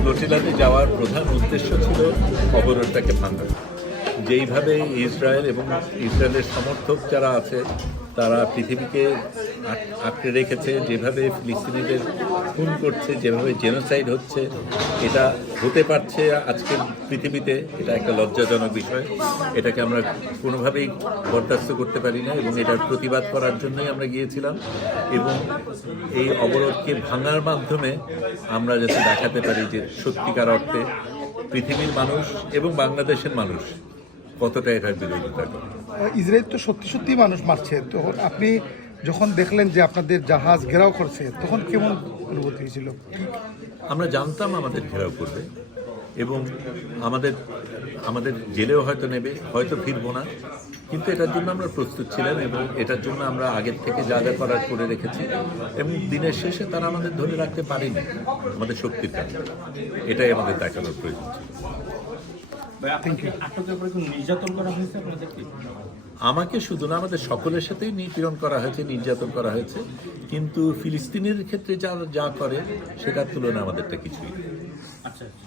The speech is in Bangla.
ফ্লোটিলাতে যাওয়ার প্রধান উদ্দেশ্য ছিল অবরোধটাকে ভাঙা। যেইভাবে ইসরায়েল এবং ইসরায়েলের সমর্থক যারা আছে তারা পৃথিবীকে আঁকড়ে রেখেছে, যেভাবে ফিলিস্তিনিদের খুন করছে, যেভাবে জেনোসাইড হচ্ছে, এটা হতে পারছে আজকের পৃথিবীতে, এটা একটা লজ্জাজনক বিষয়। এটাকে আমরা কোনোভাবেই বরদাস্ত করতে পারি না, এবং এটার প্রতিবাদ করার জন্যই আমরা গিয়েছিলাম, এবং এই অবরোধকে ভাঙার মাধ্যমে আমরা যাতে দেখাতে পারি যে সত্যিকার অর্থে পৃথিবীর মানুষ এবং বাংলাদেশের মানুষ কতটা এটার বিরোধিতা করে? ইসরায়েল তো সত্যি সত্যি মানুষ মারছে। তখন আপনি যখন দেখলেন যে আপনাদের জাহাজ ঘেরাও করছে তখন কেমন অনুভূতি হয়েছিল? আমরা জানতাম আমাদের ঘেরাও করবে এবং আমাদের আমাদের জেলেও হয়তো নেবে হয়তো ফিরবো না। কিন্তু এটার জন্য আমরা প্রস্তুত ছিলাম এবং এটার জন্য আমরা আগের থেকে যা যা করার করে রেখেছি এবং দিনের শেষে তারা আমাদের ধরে রাখতে পারেনি আমাদের শক্তির কারণে। এটাই আমাদের দেখানোর প্রয়োজন আমাকে শুধু না আমাদের সকলের সাথেই নিপীড়ন করা হয়েছে নির্যাতন করা হয়েছে। কিন্তু ফিলিস্তিনের ক্ষেত্রে যা যা করে সেটার তুলনায় আমাদেরটা কিছুই আচ্ছা আচ্ছা।